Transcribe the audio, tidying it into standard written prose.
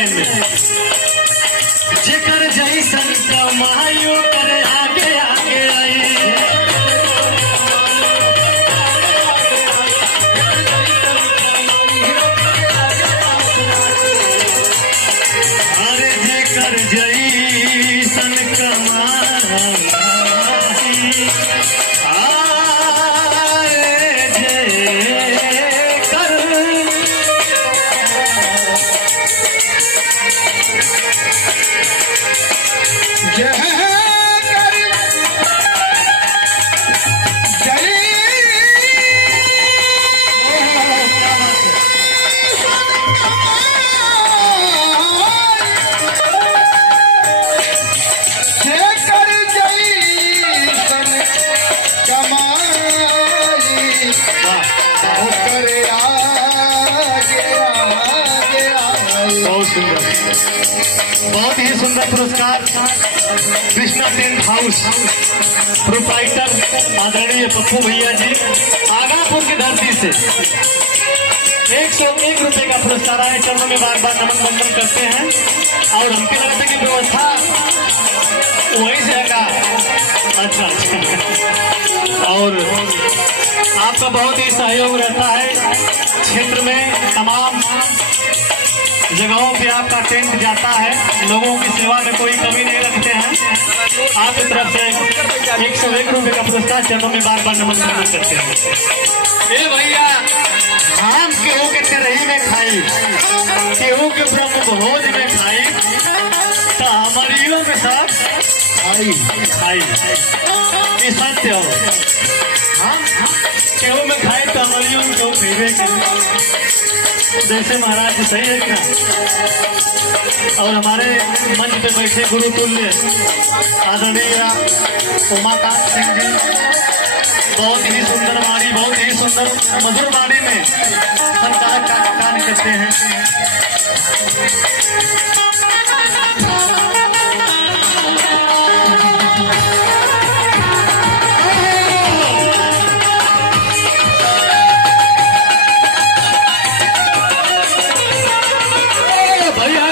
Line में जेकर जैसन कमायो करे आगे आगे आई। अरे जेकर जैसन कमाई बहुत ही सुंदर पुरस्कार कृष्णा टेंट हाउस प्रोप्राइटर आदरणीय पप्पू भैया जी आगापुर की धरती से 101 रुपए का पुरस्कार आए। चरणों में बार बार नमन वंदन करते हैं और हमके लगता है कि व्यवस्था वहीं से है। अच्छा और आपका बहुत ही सहयोग रहता है क्षेत्र में, तमाम जगहों पे आपका टेंट जाता है, लोगों की सेवा में कोई कमी नहीं रखते हैं। आपकी तरफ से 101 रुपए का पुरस्कार चरणों में बार बार नमस्कार करते हैं। ए भैया हम केहू के तेरही में खाई, केहू के ब्रह्म भोज में खाई, तो हमारियों के साथ खाई ये सत्य हो। हम केहू में खाए तो हमारियों में केहू खेबे जैसे महाराज जी सही है क्या। और हमारे मंच पे बैठे गुरु तुल्य आदरणीय उमाकांत सिंह जी बहुत ही सुंदर वाणी, बहुत ही सुंदर मधुर वाणी में संचालक का कार्य करते हैं। भैया